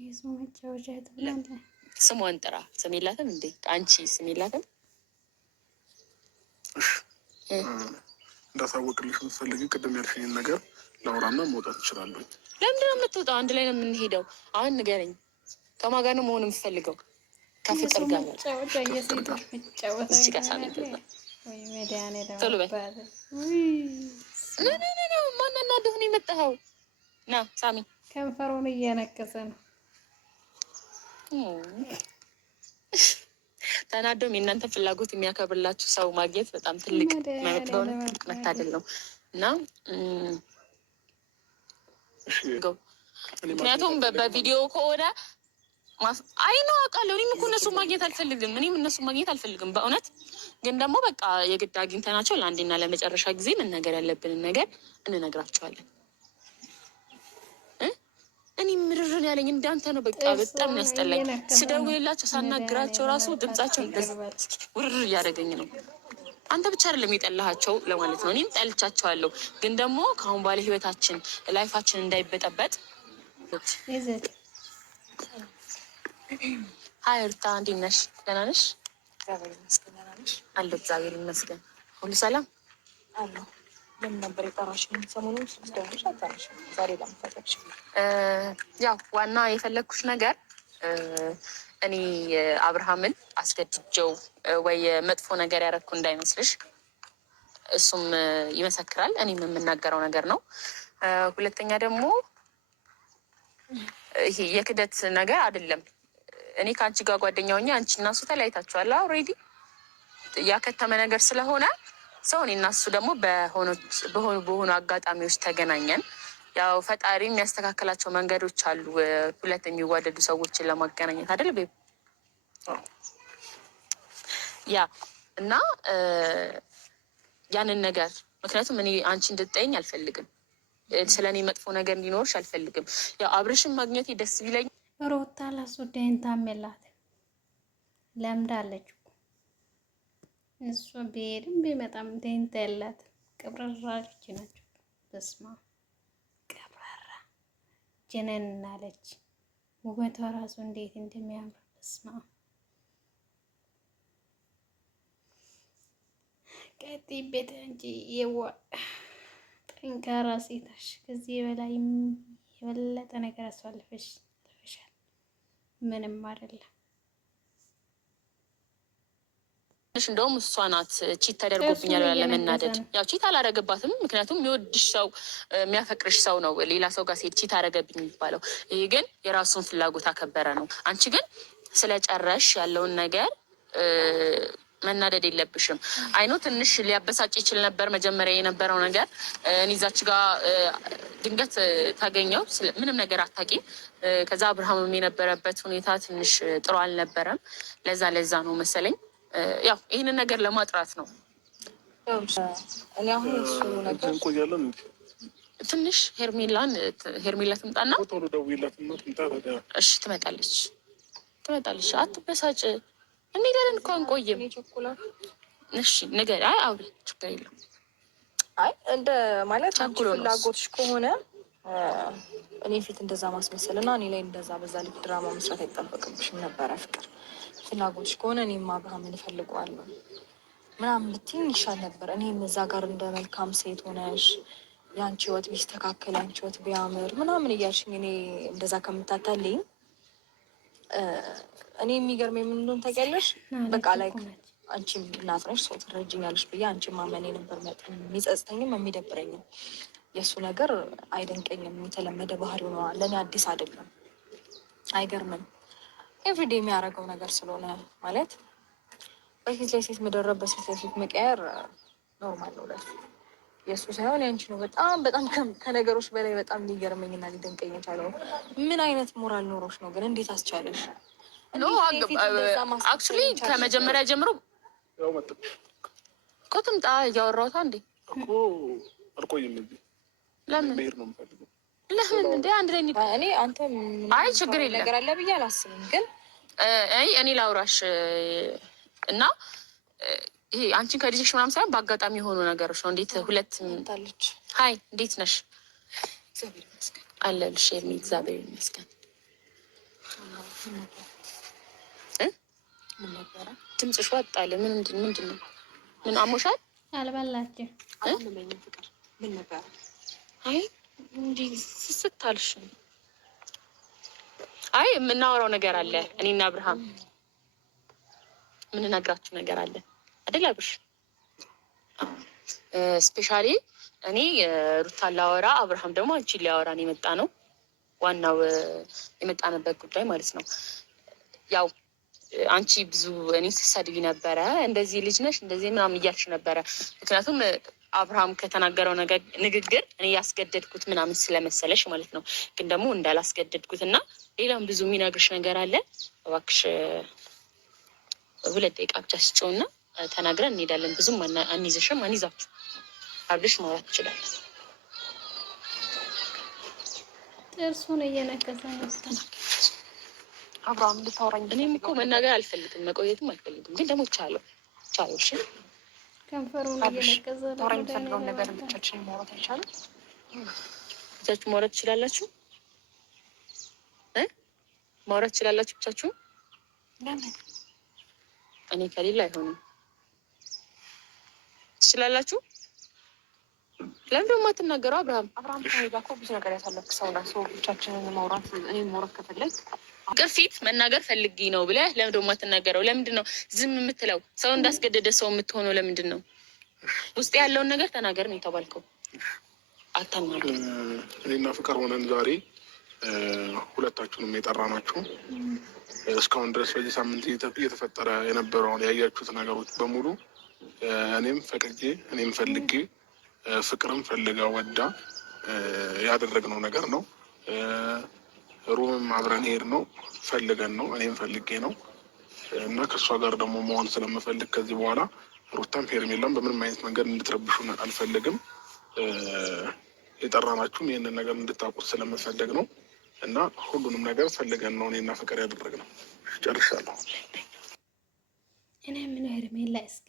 የሰው መጫወቻ ትብላለህ። ስሟን ጥራ። ስም የላትም እንዴ? አንቺ ስም የላትም? እንዳሳወቅልሽ የምትፈልጊ ቅድም ያልሽኝን ነገር ለአውራና መውጣት ትችላለሁ። ለምንድን ነው የምትወጣው? አንድ ላይ ነው የምንሄደው። አሁን ንገረኝ፣ ከማን ጋር ነው መሆን የምፈልገው? ከፍቅር ጋር ነው። እዚህ ጋር ሳሚ ቶሎ በይ። ማን እናድህ ነው የመጣኸው? ና ሳሚ። ከንፈሩን እየነከሰ ነው። ተናዶም የእናንተ ፍላጎት የሚያከብርላችሁ ሰው ማግኘት በጣም ትልቅ መብት በሆነ ትልቅ መታደል ነው እና ምክንያቱም በቪዲዮ ከሆነ አይ ነው አውቃለሁ። እኔም እኮ እነሱን ማግኘት አልፈልግም። በእውነት ግን ደግሞ በቃ የግድ አግኝተናቸው ለአንዴና ለመጨረሻ ጊዜ መናገር ያለብንን ነገር እንነግራቸዋለን። እኔ ምርርን ያለኝ እንዳንተ ነው። በቃ በጣም ያስጠላኝ። ስደውልላቸው ሳናግራቸው ራሱ ድምጻቸው ውርር እያደረገኝ ነው። አንተ ብቻ አይደለም የጠላሃቸው ለማለት ነው። እኔም ጠልቻቸዋለሁ። ግን ደግሞ ከአሁን በኋላ ህይወታችን ላይፋችን እንዳይበጠበጥ ሀይ ሩታ፣ እንዴት ነሽ? ደህና ነሽ? አለሁ እግዚአብሔር ይመስገን። ሁሉ ሰላም አለሁ። ለምን ነበር የጠራሽኝ? ሰሞኑን ስደውልሽ አልጠራሽም። ዛሬ ለምፈለግሽ? ያው ዋና የፈለግኩሽ ነገር እኔ አብርሃምን አስገድጀው ወይ መጥፎ ነገር ያደረግኩ እንዳይመስልሽ። እሱም ይመሰክራል፣ እኔም የምናገረው ነገር ነው። ሁለተኛ ደግሞ ይሄ የክደት ነገር አይደለም። እኔ ከአንቺ ጋር ጓደኛ ሆኜ አንቺ እና እሱ ተለያይታችኋል ኦልሬዲ። ያከተመ ነገር ስለሆነ ሰው እኔ እና እሱ ደግሞ በሆኑ አጋጣሚዎች ተገናኘን። ያው ፈጣሪ የሚያስተካክላቸው መንገዶች አሉ፣ ሁለት የሚዋደዱ ሰዎችን ለማገናኘት አይደል ቤብ? ያ እና ያንን ነገር ምክንያቱም እኔ አንቺ እንድትጠይኝ አልፈልግም። ስለ እኔ መጥፎ ነገር እንዲኖርሽ አልፈልግም። ያው አብርሽን ማግኘቴ ደስ ቢለኝ ሩታ ለሱ ደንታም የላት ለምዳለች። እሱ ቢሄድም ቢመጣም ደንታ የላት። ቅብረራች ናቸው። በስማ ቅብረራ ጀነን አለች። ውበቷ ራሱ እንዴት እንደሚያምር በስማ ቀጥ ቤት እንጂ የዋ ጠንካራ ሴታሽ ከዚህ በላይ የበለጠ ነገር አስፈልፈሻል። ምንም አይደለም። እንደውም እሷ ናት ቺት ተደርጎብኛል ብላ ለመናደድ። ያው ቺት አላደረገባትም፣ ምክንያቱም የሚወድሽ ሰው የሚያፈቅርሽ ሰው ነው ሌላ ሰው ጋር ሴት ቺት አደረገብኝ የሚባለው። ይሄ ግን የራሱን ፍላጎት አከበረ ነው። አንቺ ግን ስለጨረሽ ያለውን ነገር መናደድ የለብሽም። አይኖ ትንሽ ሊያበሳጭ ይችል ነበር መጀመሪያ የነበረው ነገር። እኔ እዛች ጋር ድንገት ታገኘው ምንም ነገር አታውቂም። ከዛ አብርሃምም የነበረበት ሁኔታ ትንሽ ጥሩ አልነበረም። ለዛ ነው መሰለኝ ያው ይህንን ነገር ለማጥራት ነው። እኔ አሁን እሱ ነገር ትንሽ ሄርሜላ ትምጣና እሺ፣ ትመጣለች። አትበሳጭ። እንሄዳለን እኮ አንቆይም። እሺ ነገር አውሪ፣ ችግር የለውም። አይ እንደ ማለት አንቺ ፍላጎትሽ ከሆነ እኔ ፊት እንደዛ ማስመሰል እና እኔ ላይ እንደዛ በዛ ልክ ድራማ መስራት አይጠበቅብሽም ነበረ። ፍቅር ፍላጎትሽ ከሆነ እኔም አብርሃምን እፈልገዋለሁ ምናምን ብትይኝ ይሻል ነበር። እኔም እዛ ጋር እንደ መልካም ሴት ሆነሽ የአንቺ ህይወት ቢስተካከል የአንቺ ህይወት ቢያምር ምናምን እያልሽኝ እኔ እንደዛ ከምታታልኝ እኔ የሚገርመኝ ምን እንደሆነ ታውቂያለሽ? በቃ ላይ አንቺ እናት ነሽ ሰው ትረጅኛለሽ ብዬ አንቺ ማመኔ ነበር የሚጸጽተኝም የሚደብረኝም። የእሱ ነገር አይደንቀኝም። የተለመደ ባህሪ ሆነዋል። ለእኔ አዲስ አይደለም። አይገርምም። ኤቭሪዴ የሚያደርገው ነገር ስለሆነ ማለት በፊት ላይ ሴት መደረብ በሴት ላይ ሴት መቀየር ኖርማል ነው ለሱ። የእሱ ሳይሆን ያንቺ ነው። በጣም ከነገሮች በላይ በጣም ሊገርመኝና ሊደንቀኝ የቻለው ምን አይነት ሞራል ኖሮች ነው ግን? እንዴት አስቻለሽ? አክቹዋሊ ከመጀመሪያ ጀምሮ እኮ ትምጣ እያወራሁት እንዴ እኮ አልቆይም። ለምን እንዴ አንድ ላይ እኔ አንተ አይ ችግር የለም ነገር አለ ብዬ አላስብም። ግን እኔ ላውራሽ እና ይሄ አንቺን ከዲሽሽ ምናምን ሳይሆን በአጋጣሚ የሆኑ ነገሮች ነው። እንዴት ሁለት ሀይ እንዴት ነሽ? አለልሽ የሚ እግዚአብሔር ይመስገን። ምን ነበረ? ድምፅሽ ወጣለ። ምንድን ነው? ምን አሞሻል? አልበላችም። አላመመኝም ፍቅር። ምን ነበረ? አይ እንዲህ ስስታልሽ። አይ የምናወራው ነገር አለ እኔና አብርሃም የምንነግራችሁ ነገር አለ አይደል አብርሽ? ስፔሻሊ እኔ ሩታን ላወራ አብርሃም ደግሞ አንቺን ሊያወራን የመጣ ነው። ዋናው የመጣንበት ጉዳይ ማለት ነው። ያው አንቺ ብዙ እኔ ስትሰድቢ ነበረ፣ እንደዚህ ልጅ ነሽ እንደዚህ ምናምን እያልሽ ነበረ። ምክንያቱም አብርሃም ከተናገረው ንግግር እኔ ያስገደድኩት ምናምን ስለመሰለሽ ማለት ነው። ግን ደግሞ እንዳላስገደድኩት እና ሌላም ብዙ የሚነግርሽ ነገር አለ። እባክሽ 2 ደቂቃ ብቻ ስጪውና ተናግረን እንሄዳለን። ብዙም አንይዝሽም፣ አንይዛችሁ አብርሽ ማውራት ይችላል። ጥርሱን እየነከሰ ነው። አብርሃም ልታወራኝ። እኔም እኮ መናገር አልፈልግም፣ መቆየትም አልፈልግም። ግን ደግሞ ቻለው። እሺ ከንፈሩን እየነከሰ ነው። ታወራኝ የምፈልገውን ነገር ብቻችን ማውራት አይቻልም? ብቻችሁ ማውራት ትችላላችሁ። ማውራት ትችላላችሁ ብቻችሁ። ለምን? እኔ ከሌላ አይሆንም። ትችላላችሁ። ለምን ደግሞ አትናገረው? አብርሃም ከእኔ ጋር እኮ ብዙ ነገር ያሳለፍክ ሰው ነህ። ሰው ብቻችንን ማውራት እኔ ማውራት ከፈለግ ቅርፊት መናገር ፈልጊ ነው ብለህ ለምን ደግሞ አትናገረው? ለምንድን ነው ዝም የምትለው? ሰው እንዳስገደደ ሰው የምትሆነው ለምንድን ነው? ውስጥ ያለውን ነገር ተናገር ነው የተባልከው። አታናገር። እኔና ፍቅር ሆነን ዛሬ ሁለታችሁንም የጠራናችሁ እስካሁን ድረስ በዚህ ሳምንት እየተፈጠረ የነበረውን ያያችሁት ነገሮች በሙሉ እኔም ፈቅጄ እኔም ፈልጌ ፍቅርም ፈልጋ ወዳ ያደረግነው ነገር ነው። ሩምም አብረን ሄድ ነው ፈልገን ነው፣ እኔም ፈልጌ ነው እና ከእሷ ጋር ደግሞ መሆን ስለምፈልግ ከዚህ በኋላ ሩታም ሄርሜላም በምንም አይነት መንገድ እንድትረብሹ አልፈልግም። የጠራናችሁም ይህንን ነገር እንድታውቁት ስለምፈልግ ነው እና ሁሉንም ነገር ፈልገን ነው እኔና ፍቅር ያደረግነው። ጨርሻለሁ። እኔ ምን ሄርሜላ እስኪ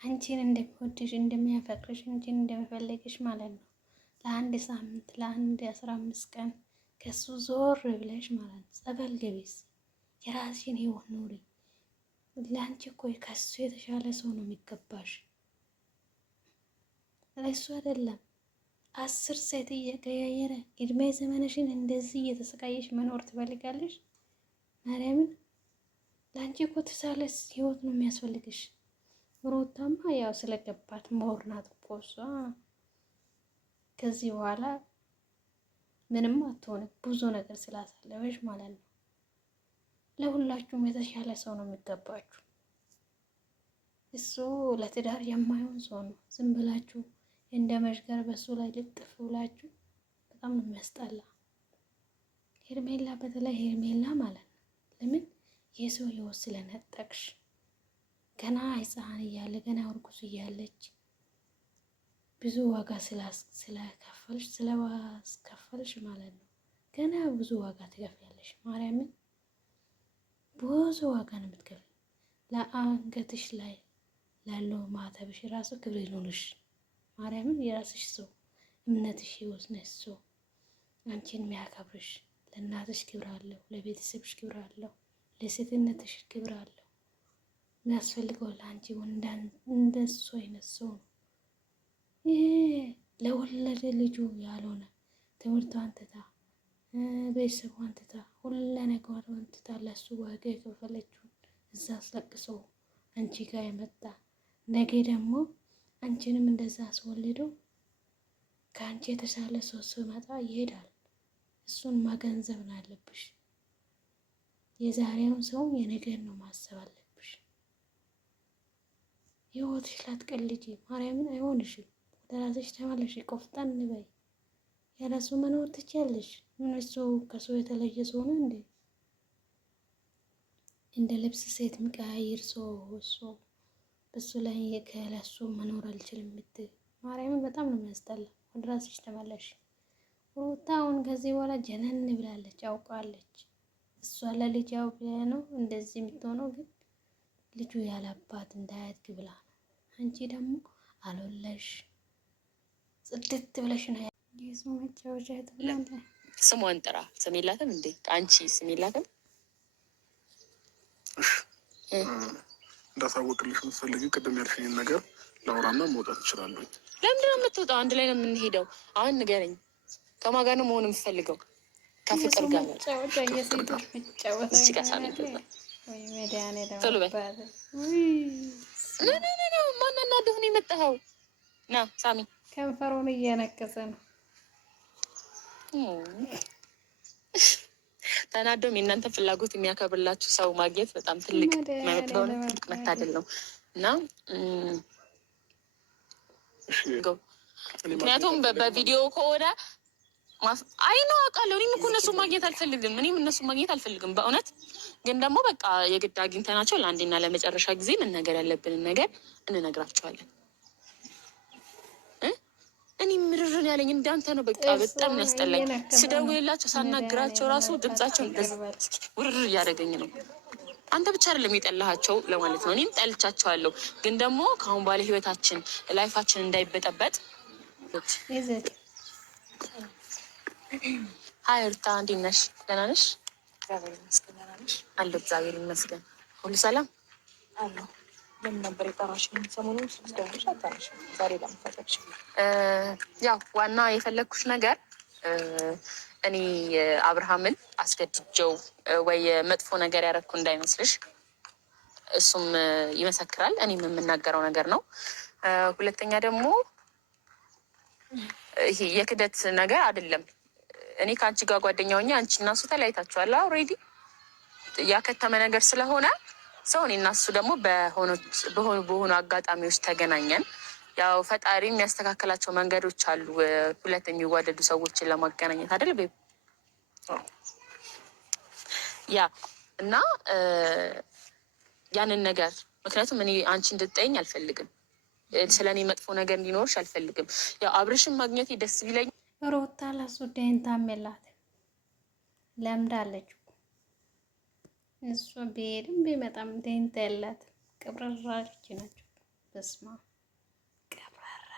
አንቺን እንደሚወድሽ እንደሚያፈቅርሽ አንቺን እንደሚፈልግሽ ማለት ነው። ለአንድ ሳምንት ለአንድ 15 ቀን ከሱ ዞር ብለሽ ማለት ነው ጸበል ገቢስ የራስሽን ህይወት ኑሪ። ለአንቺ እኮ ከሱ የተሻለ ሰው ነው የሚገባሽ። ለሱ አይደለም 10 ሴት እየቀያየረ እድሜ ዘመንሽን እንደዚህ እየተሰቃየሽ መኖር ትፈልጋለሽ? ማርያምን ለአንቺ እኮ የተሻለ ህይወት ነው የሚያስፈልግሽ። ሩታማ ያው ስለገባት ምሁር ናት እኮ እሷ። ከዚህ በኋላ ምንም አትሆንም፣ ብዙ ነገር ስላሳለፈች ማለት ነው። ለሁላችሁም የተሻለ ሰው ነው የሚገባችሁ። እሱ ለትዳር የማይሆን ሰው ነው። ዝም ብላችሁ እንደ መሽገር በሱ ላይ ልጥፍ ብላችሁ በጣም ነው የሚያስጠላ። ሄርሜላ በተለይ ሄርሜላ ማለት ነው። ለምን የሰው ህይወት ስለነጠቅሽ ገና ህፃን እያለ ገና እርጉዝ እያለች ብዙ ዋጋ ስላስከፈልሽ ማለት ነው። ገና ብዙ ዋጋ ትከፍያለሽ። ማርያምን ብዙ ዋጋ ነው የምትከፍል። ለአንገትሽ ላይ ላለው ማተብሽ ራሱ ክብር ይኑርሽ። ማርያምን የራስሽ ሰው እምነትሽ የወስነሽ ሰው አንቺን የሚያከብርሽ፣ ለእናትሽ ክብር አለው፣ ለቤተሰብሽ ክብር አለው፣ ለሴትነትሽ ክብር አለው። የሚያስፈልገው ለአንቺ እንደሱ አይነት ሰው ነው። ይሄ ለወለደ ልጁ ያልሆነ ትምህርቷን ትታ ቤተሰቧን ትታ ሁሉ ነገሯን ትታ ለሱ ዋጋ የከፈለችውን እዛ አስለቅሶ አንቺ ጋር የመጣ ነገ ደግሞ አንቺንም እንደዛ አስወልደው ከአንቺ የተሻለ ሰው ሲመጣ ይሄዳል። እሱን ማገንዘብ ነው ያለብሽ። የዛሬውን ሰው የነገር ነው ማሰብ አለብሽ። ህይወትሽ ላትቀልጂ። ማርያምን አይሆንሽም። ወደ ራስሽ ተመለሽ። ቆፍጠን በይ። ያለሱ መኖር ትችያለሽ። ምን እሱ ከሰው የተለየ ሰው ነው እንዴ? እንደ ልብስ ሴት የሚቀያይር ሰው እሱ በሱ ላይ ከለሱ መኖር አልችልም የምትል ማርያምን በጣም ነው የሚያስጠላ። ወደ ራስሽ ተመለሽ። ሩታ አሁን ከዚህ በኋላ ጀነን ብላለች፣ አውቃለች። እሷ ለልጅ ያው ብላ ነው እንደዚህ የምትሆነው፣ ግን ልጁ ያለአባት እንዳያድግ ብላ ነው። አንቺ ደግሞ አልወለሽ ጽድት ብለሽ ነው የሰው መጫወቻ ትብላለች። ስሟን ጥራ። ስም የላትም እንዴ? አንቺ ስም የላትም? እንዳሳወቅልሽ የምትፈልጊው ቅድም ያልሽኝን ነገር ላውራና መውጣት እችላለሁ። ለምንድን ነው የምትወጣው? አንድ ላይ ነው የምንሄደው። አሁን ንገረኝ፣ ከማን ጋር ነው መሆን የምትፈልገው? ከፍቅር ጋር ነው። እዚህ ጋር ሳሚ ቶሎ በል። ማን እናድህ ነው የመጣኸው? ና ሳሚ። ከንፈሩን እየነቀሰ ነው። ተናዶም የእናንተ ፍላጎት የሚያከብርላችሁ ሰው ማግኘት በጣም ትልቅ በሆነ ትልቅ መታደል ነው እና ምክንያቱም በቪዲዮ ከሆነ አይ ነው አውቃለሁ። እኔም እኮ እነሱ ማግኘት አልፈልግም። በእውነት ግን ደግሞ በቃ የግድ አግኝተናቸው ለአንዴና ለመጨረሻ ጊዜ መናገር ያለብንን ነገር እንነግራቸዋለን። እኔ ምርርን ያለኝ እንዳንተ ነው። በቃ በጣም ያስጠላኝ። ስደውልላቸው ሳናግራቸው ራሱ ድምጻቸውን ውርር እያደረገኝ ነው። አንተ ብቻ አይደለም የጠላሃቸው ለማለት ነው። እኔም ጠልቻቸዋለሁ። ግን ደግሞ ከአሁን በኋላ ህይወታችን ላይፋችን እንዳይበጠበጥ ሀይ ሩታ፣ እንዴት ነሽ? ደህና ነሽ? አለሁ እግዚአብሔር ይመስገን። ሁሉ ሰላም አለሁ። ለምን ነበር የጠራሽኝ? ሰሞኑን ስደውልሽ አታነሺም። ዛሬ ለምን ፈለግሽ? ያው ዋና የፈለግኩሽ ነገር እኔ አብርሃምን አስገድጀው ወይ መጥፎ ነገር ያደረግኩ እንዳይመስልሽ። እሱም ይመሰክራል፣ እኔም የምናገረው ነገር ነው። ሁለተኛ ደግሞ ይሄ የክደት ነገር አይደለም። እኔ ከአንቺ ጋር ጓደኛ ሆኜ አንቺ እና እሱ ተለያይታችኋል። ኦልሬዲ ያከተመ ነገር ስለሆነ ሰው እኔ እና እሱ ደግሞ በሆኑ አጋጣሚዎች ተገናኘን። ያው ፈጣሪ የሚያስተካከላቸው መንገዶች አሉ፣ ሁለት የሚዋደዱ ሰዎችን ለማገናኘት አይደል ቤ ያ እና ያንን ነገር ምክንያቱም እኔ አንቺ እንድትጠይኝ አልፈልግም። ስለ እኔ መጥፎ ነገር እንዲኖርሽ አልፈልግም። ያው አብርሽን ማግኘቴ ደስ ቢለኝ ሩታ ለሱ ደንታም የላትም፣ ለምዳለች። እሱ ቢሄድም ቢመጣም ደንታ የላትም። ቅብረራች ናቸው። በስማ ቀብራራ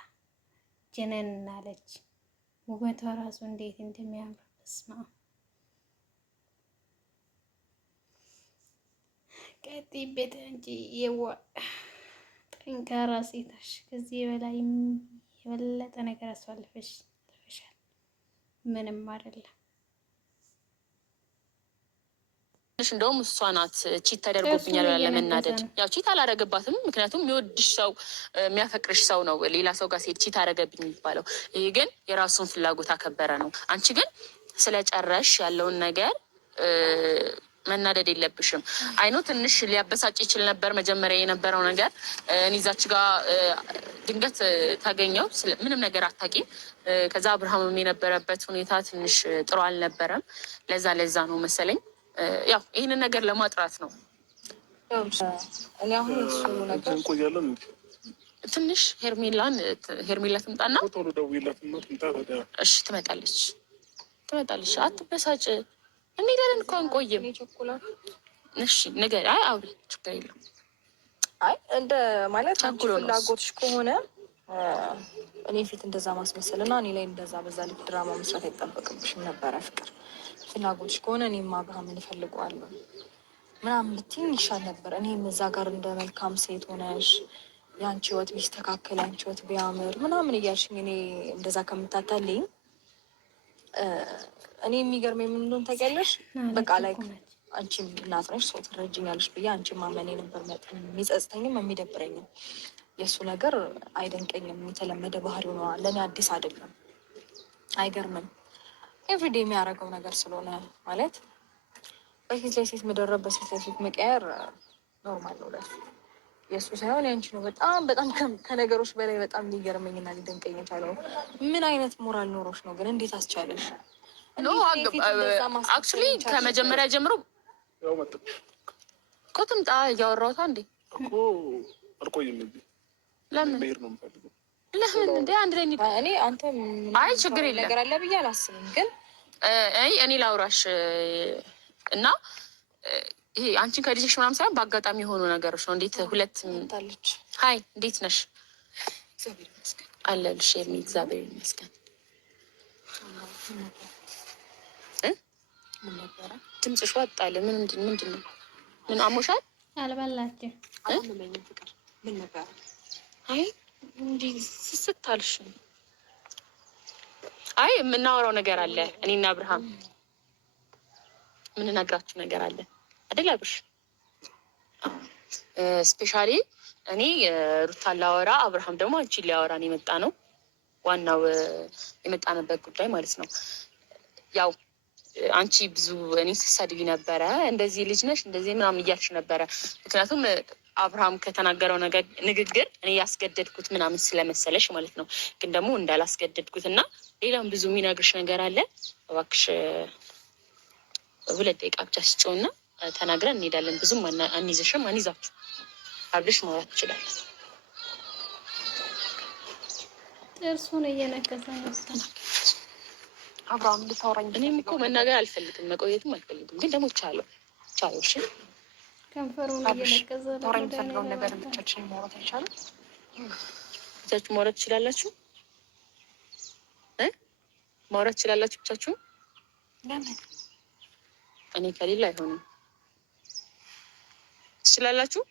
ጀነን አለች። ውበቷ ራሱ እንዴት እንደሚያምር በስማ ቀጥይበት እንጂ የዋ ጠንካራ ሴታሽ ከዚህ በላይ የበለጠ ነገር አስፋልፈሻል። ምንም አይደለም። እንደውም እሷ ናት ቺት ተደርጎብኛል ያለ መናደድ። ያው ቺት አላረገባትም፣ ምክንያቱም የሚወድሽ ሰው የሚያፈቅርሽ ሰው ነው ሌላ ሰው ጋር ሴት ቺት አረገብኝ የሚባለው። ይሄ ግን የራሱን ፍላጎት አከበረ ነው። አንቺ ግን ስለጨረሽ ያለውን ነገር መናደድ የለብሽም። አይኖ ትንሽ ሊያበሳጭ ይችል ነበር መጀመሪያ የነበረው ነገር። እኔ እዛች ጋር ድንገት ታገኘው ምንም ነገር አታውቂም። ከዛ አብርሃምም የነበረበት ሁኔታ ትንሽ ጥሩ አልነበረም። ለዛ ነው መሰለኝ ያው ይህንን ነገር ለማጥራት ነው። እኔ አሁን እሱ ነገር ትንሽ ሄርሜላ ትምጣና እሺ፣ ትመጣለች። አትበሳጭ። እንሄዳለን እኮ አንቆይም። እሺ ነገር አውሪ፣ ችግር የለውም። አይ እንደ ማለት ፍላጎትሽ ከሆነ እኔ ፊት እንደዛ ማስመሰል እና እኔ ላይ እንደዛ በዛ ልክ ድራማ መስራት አይጠበቅብሽም ነበረ። ፍቅር ፍላጎትሽ ከሆነ እኔም አብርሃምን እፈልገዋለሁ ምናምን ብትይኝ ይሻል ነበር። እኔም እዛ ጋር እንደ መልካም ሴት ሆነሽ የአንቺ ህይወት ቢስተካከል የአንቺ ህይወት ቢያምር ምናምን እያልሽኝ እኔ እንደዛ ከምታታልኝ እኔ የሚገርመኝ ምን እንደሆነ ታውቂያለሽ? በቃ ላይ አንቺም እናት ነሽ፣ ሰው ትረጅኛለሽ ብዬ አንቺም ማመኔ ነበር የሚጸጽተኝም የሚደብረኝም። የእሱ ነገር አይደንቀኝም፣ የተለመደ ባህሪው ነው፣ ለእኔ አዲስ አይደለም። አይገርምም? ኤቭሪዴ የሚያደርገው ነገር ስለሆነ ማለት በፊት ላይ ሴት መደረብ በሴት ላይ ሴት መቀየር ኖርማል ነው ለሱ። የእሱ ሳይሆን ያንቺ ነው። በጣም ከነገሮች በላይ በጣም ሊገርመኝና ሊደንቀኝ የቻለው ምን አይነት ሞራል ኖሮች ነው ግን? እንዴት አስቻለሽ? አክቹዋሊ ከመጀመሪያ ጀምሮ እኮ ትምጣ እያወራሁት እንዴ እኮ አልቆይም። ለምን እንደ አንድ ላይ እኔ አንተ አይ ችግር የለም ነገር አለ ብዬ አላስብም። ግን እኔ ላውራሽ እና ይሄ አንቺን ከልጅሽ ምናምን ሳይሆን በአጋጣሚ የሆኑ ነገሮች ነው። እንዴት ሁለት ሀይ እንዴት ነሽ? አለሁልሽ የሚ እግዚአብሔር ይመስገን። ድምፅሽ ወጣ አለ። ምንድን ነው? ምን አሞሻል? አልበላችም። አላመመኝም። ፍቅር ምን ነበር? አይ እንዴ ስስታልሽ። አይ የምናወራው ነገር አለ እኔና አብርሃም የምንነግራችሁ ነገር አለ አይደል አብርሽ? ስፔሻሊ እኔ ሩታን ላወራ አብርሃም ደግሞ አንቺን ሊያወራን የመጣ ነው። ዋናው የመጣንበት ጉዳይ ማለት ነው። ያው አንቺ ብዙ እኔ ስትሰድቢ ነበረ፣ እንደዚህ ልጅ ነሽ እንደዚህ ምናምን እያልሽ ነበረ። ምክንያቱም አብርሃም ከተናገረው ንግግር እኔ ያስገደድኩት ምናምን ስለመሰለሽ ማለት ነው። ግን ደግሞ እንዳላስገደድኩት እና ሌላም ብዙ የሚነግርሽ ነገር አለ። እባክሽ 2 ደቂቃ ብቻ ስጭውና ተናግረን እንሄዳለን። ብዙም አንይዝሽም፣ አንይዛችሁ አብልሽ ማውራት ይችላል። ጥርሱን እየነከሰ ነው። አብርሃም ልታወራኝ? እኔም እኮ መናገር አልፈልግም፣ መቆየትም አልፈልግም። ግን ደግሞ ቻለው። እሺ ከንፈሩን እየነከሰ ታወራኝ የምትፈልገውን ነገር ብቻችን ማውራት አይቻልም? ብቻችሁ ማውራት ትችላላችሁ። ማውራት ትችላላችሁ ብቻችሁ። ለምን? እኔ ከሌላ አይሆንም። ትችላላችሁ።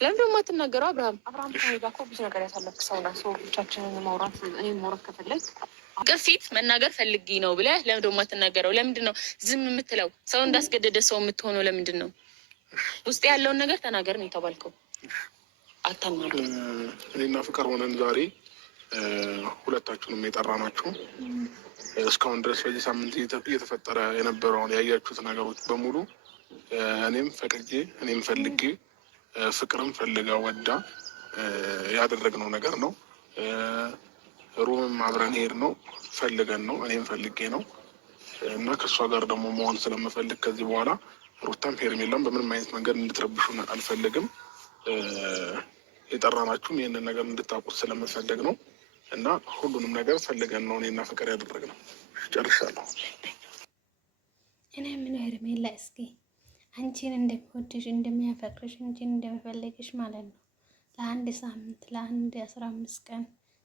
ለምን ደግሞ የማትናገረው? አብርሃም ከእኔ ጋር እኮ ብዙ ነገር ያሳለፍክ ሰው ነህ። ሰው ብቻችንን ማውራት እኔም ማውራት ከፈለግ ቅርፊት መናገር ፈልጊ ነው ብለህ ለምን ደግሞ የማትናገረው? ለምንድን ነው ዝም የምትለው? ሰው እንዳስገደደ ሰው የምትሆነው ለምንድን ነው? ውስጥ ያለውን ነገር ተናገር ነው የተባልከው። አታናገር። እኔና ፍቅር ሆነን ዛሬ ሁለታችሁንም የጠራናችሁ እስካሁን ድረስ በዚህ ሳምንት እየተፈጠረ የነበረውን ያያችሁት ነገሮች በሙሉ እኔም ፈቅጄ እኔም ፈልጌ ፍቅርም ፈልጋ ወዳ ያደረግነው ነገር ነው። ሩምም አብረን ሄድ ነው ፈልገን ነው፣ እኔም ፈልጌ ነው እና ከእሷ ጋር ደግሞ መሆን ስለምፈልግ ከዚህ በኋላ ሩታም ሄርሜላም በምንም አይነት መንገድ እንድትረብሹን አልፈልግም። የጠራናችሁም ይህንን ነገር እንድታውቁት ስለምፈልግ ነው እና ሁሉንም ነገር ፈልገን ነው እኔና ፍቅር ያደረግነው። ጨርሻለሁ። እኔ ምን ሄርሜላ እስኪ አንቺን እንደሚወድሽ እንደሚያፈቅርሽ አንቺን እንደሚፈልግሽ ማለት ነው። ለአንድ ሳምንት ለአንድ 15 ቀን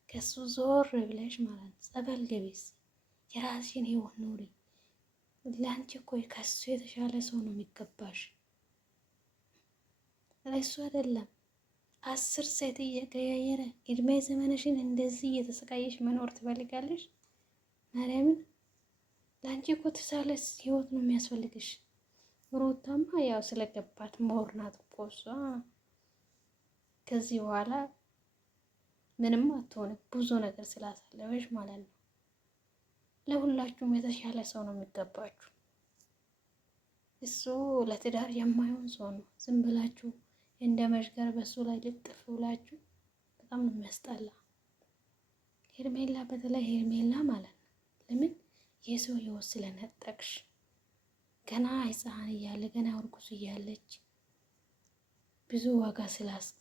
ከሱ ዞር ብለሽ ማለት ነው ጸበል ገቢስ የራስሽን ህይወት ኑሪ። ለአንቺ እኮ ከሱ የተሻለ ሰው ነው የሚገባሽ። ለሱ አይደለም 10 ሴት እየቀያየረ እድሜ ዘመንሽን እንደዚህ እየተሰቃየሽ መኖር ትፈልጋለሽ? ማርያምን ለአንቺ እኮ የተሻለ ህይወት ነው የሚያስፈልግሽ። ሩታማ ያው ስለገባት መሆር ናት እኮ እሷ። ከዚህ በኋላ ምንም አትሆንም፣ ብዙ ነገር ስላሳለፈሽ ማለት ነው። ለሁላችሁም የተሻለ ሰው ነው የሚገባችሁ። እሱ ለትዳር የማይሆን ሰው ነው። ዝም ብላችሁ እንደ መሽገር በሱ ላይ ልጥፍ ብላችሁ በጣም ነው የሚያስጠላ። ሄርሜላ በተለይ ሄርሜላ ማለት ነው። ለምን የሰው ህይወት ስለነጠቅሽ ገና ህፃን እያለ ገና እርጉዝ እያለች ብዙ ዋጋ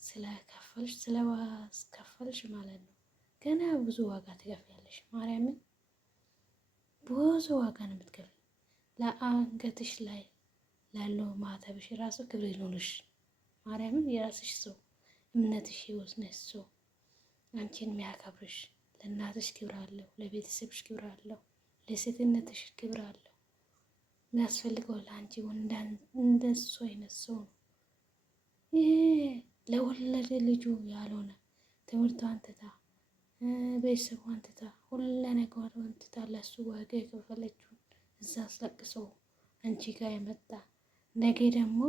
ስላስከፈልሽ ማለት ነው። ገና ብዙ ዋጋ ትከፍያለሽ። ማርያምን ብዙ ዋጋ ነው የምትከፍል። ለአንገትሽ ላይ ላለው ማተብሽ ራሱ ክብር ይኖርሽ። ማርያምን የራስሽ ሰው እምነትሽ ይወስነሽ ሰው አንቺን የሚያከብርሽ። ለእናትሽ ክብር አለው፣ ለቤተሰብሽ ክብር አለው፣ ለሴትነትሽ ክብር አለው። የሚያስፈልገው ለአንቺ እንደሱ አይነት ሰው ነው። ይሄ ለወለደ ልጁ ያልሆነ ትምህርቷን ትታ ቤተሰቧን ትታ ሁሉ ነገሯን ትታ ለሱ ዋጋ የከፈለችውን እዛ አስለቅሰው አንቺ ጋር የመጣ ነገ ደግሞ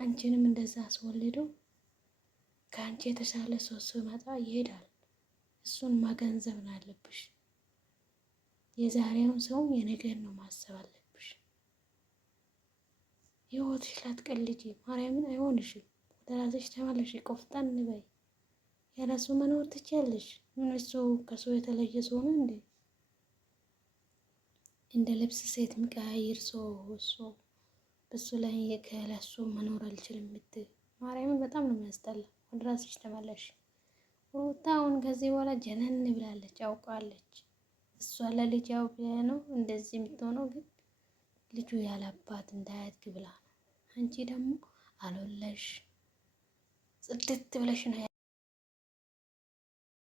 አንቺንም እንደዛ አስወልደው ከአንቺ የተሻለ ሰው ሲመጣ ይሄዳል። እሱን ማገንዘብ ነው ያለብሽ። የዛሬውን ሰው የነገን ነው ማሰብ አለብሽ። ህይወትሽ ላትቀልጂ። ማርያምን አይሆንሽም። ወደ ራስሽ ተመለሽ። ቆፍጠን በይ። የራሱ መኖር ትችያለሽ። ምን እሱ ከሰው የተለየ ሰው ነው እንዴ? እንደ ልብስ ሴት የሚቀያይር ሰው እሱ በሱ ላይ ከለሱ መኖር አልችልም የምትል ማርያምን በጣም ነው የሚያስጠላ። ወደ ራስሽ ተመለሽ። ሩታ አሁን ከዚህ በኋላ ጀነን ብላለች፣ አውቃለች። እሷ ለልጅ ያው ብላ ነው እንደዚህ የምትሆነው፣ ግን ልጁ ያለባት እንዳያድግ ብላ ነው። አንቺ ደግሞ አልወለሽ ጽድት ብለሽ ነው